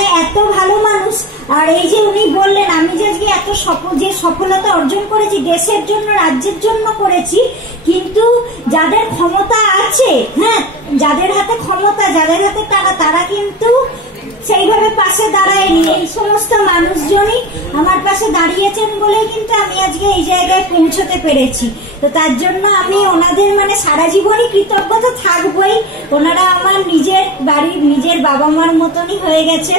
মানে এত ভালো মানুষ। আর এই যে উনি বললেন আমি যে আজকে এত সফলতা অর্জন করেছি দেশের জন্য রাজ্যের জন্য করেছি, কিন্তু যাদের ক্ষমতা আছে, হ্যাঁ যাদের হাতে ক্ষমতা যাদের হাতে টাকা, তারা কিন্তু সেইভাবে পাশে দাঁড়ায়নি। এই সমস্ত মানুষজনই আমার পাশে দাঁড়িয়েছেন বলেই কিন্তু আমি আজকে এই জায়গায় পৌঁছতে পেরেছি। তো তার জন্য আমি ওনাদের মানে সারা জীবনই কৃতজ্ঞতা থাকবই। ওনারা আমার নিজের বাড়ির নিজের বাবা মার মতনই হয়ে গেছে।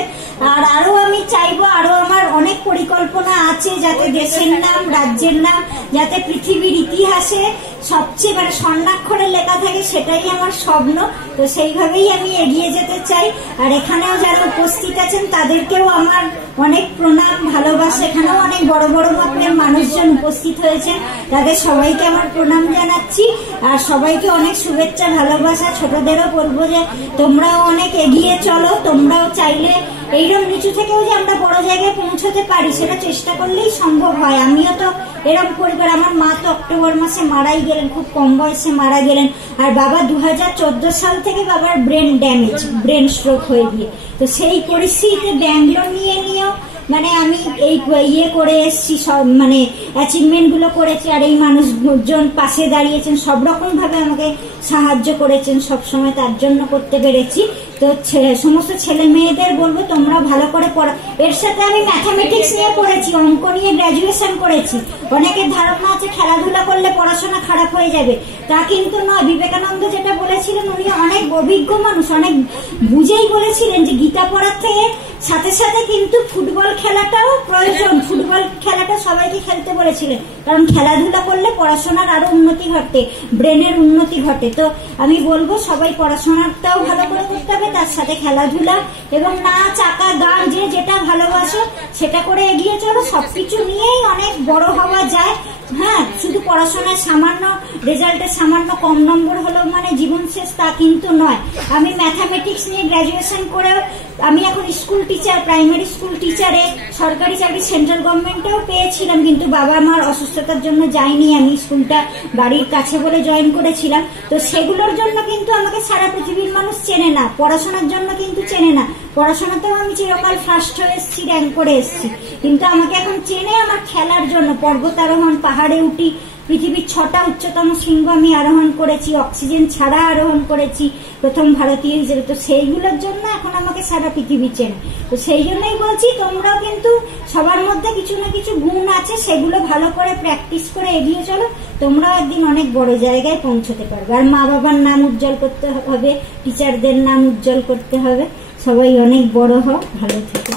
আর আরো আমি চাইবো, আরো আমার অনেক পরিকল্পনা আছে যাতে দেশের নাম রাজ্যের নাম যাতে পৃথিবীর ইতিহাসে সবচেয়ে মানে স্বর্ণাক্ষরে লেখা থাকে, সেটাই আমার স্বপ্ন। তো সেইভাবেই আমি এগিয়ে যেতে চাই। আর এখানেও যারা উপস্থিত আছেন তাদেরকেও আমার অনেক প্রণাম ভালোবাসা। এখানেও অনেক বড় বড় মাপের মানুষজন উপস্থিত হয়েছে, তাদের সবাইকে আমার প্রণাম জানাচ্ছি। আর সবাইকে অনেক শুভেচ্ছা ভালোবাসা। ছোটদেরও বলবো যে তোমরাও অনেক এগিয়ে চলো, তোমরাও চাইলে এইরকম নিচু থেকেও যে আমরা বড় জায়গায় পৌঁছতে পারি সেটা চেষ্টা করলেই সম্ভব হয়। আমিও তো এরকম পরিবার, আমার মা তো অক্টোবর মাসে মারাই গেলেন, খুব কম বয়সে মারা গেলেন। আর বাবা 2014 সাল থেকে বাবার ব্রেন ড্যামেজ, ব্রেন স্ট্রোক হয়ে গিয়ে, তো সেই পরিস্থিতিতে ব্যাঙ্গালোর নিয়েও মানে আমি এই ইয়ে করে এসছি, সব মানে অ্যাচিভমেন্ট গুলো করেছি। আর এই মানুষজন পাশে দাঁড়িয়েছেন, সব রকম ভাবে আমাকে সাহায্য করেছেন সবসময়, তার জন্য করতে পেরেছি। তো সমস্ত ছেলে মেয়েদের বলবো তোমরা ভালো করে পড়া। এর সাথে আমি ম্যাথামেটিক্স নিয়ে পড়েছি, অঙ্ক নিয়ে গ্রাজুয়েশন করেছি। অনেকের ধারণা আছে খেলাধুলা করলে পড়াশোনা খারাপ হয়ে যাবে, তা কিন্তু নয়। বিবেকানন্দ যেটা বলেছিলেন, উনি অনেক অভিজ্ঞ মানুষ, অনেক বুঝেই বলেছিলেন যে গীতা পড়ার থেকে সাথে সাথে কিন্তু ফুটবল খেলাটাও প্রয়োজন। ফুটবল খেলাটা সবাইকে খেলতে বলেছিলেন, কারণ খেলাধুলা করলে পড়াশোনার আরো উন্নতি ঘটে, ব্রেনের উন্নতি ঘটে। তো আমি বলবো সবাই পড়াশোনাটাও ভালো করে করতে হবে, তার সাথে খেলাধুলা এবং নাচ আঁকা গান যে যেটা ভালোবাসো সেটা করে এগিয়ে চলো। সবকিছু নিয়েই অনেক বড় হওয়া যায়। হ্যাঁ, শুধু পড়াশোনায় সামান্য রেজাল্টে সামান্য কম নম্বর হলো মানে জীবন শেষ, তা কিন্তু নয়। আমি ম্যাথামেটিক্স নিয়ে গ্রাজুয়েশন করেও আমি এখন স্কুল টিচার, প্রাইমারি স্কুল টিচারে সরকারি চাকরি সেন্ট্রাল গভর্নমেন্টেও পেয়েছিলাম, কিন্তু বাবা মার অসুস্থতার জন্য যাইনি। আমি স্কুলটা বাড়ির কাছে বলে জয়েন করেছিলাম। তো সেগুলোর জন্য কিন্তু আমাকে সারা পৃথিবীর মানুষ চেনে না, পড়াশোনার জন্য কিন্তু চেনে না। পড়াশোনাতেও আমি চিরকাল ফার্স্ট হয়ে এসেছি, র্যাঙ্ক করে এসেছি, কিন্তু আমাকে এখন চেনে আমার খেলার জন্য। পর্বত আরোহণ, পাহাড়ে উঠি, পৃথিবীর 6টা উচ্চতম শৃঙ্গ আমি আরোহণ করেছি, অক্সিজেন ছাড়া আরোহণ করেছি প্রথম ভারতীয় হিসেবে। তো সেইগুলোর জন্য এখন আমাকে সারা পৃথিবী চেনে। তো সেই জন্যই বলছি তোমরাও কিন্তু সবার মধ্যে কিছু না কিছু গুণ আছে, সেগুলো ভালো করে প্র্যাকটিস করে এগিয়ে চলো, তোমরাও একদিন অনেক বড় জায়গায় পৌঁছতে পারবে। আর মা বাবার নাম উজ্জ্বল করতে হবে, টিচারদের নাম উজ্জ্বল করতে হবে। সবাই অনেক বড় হও, ভালো থেকো।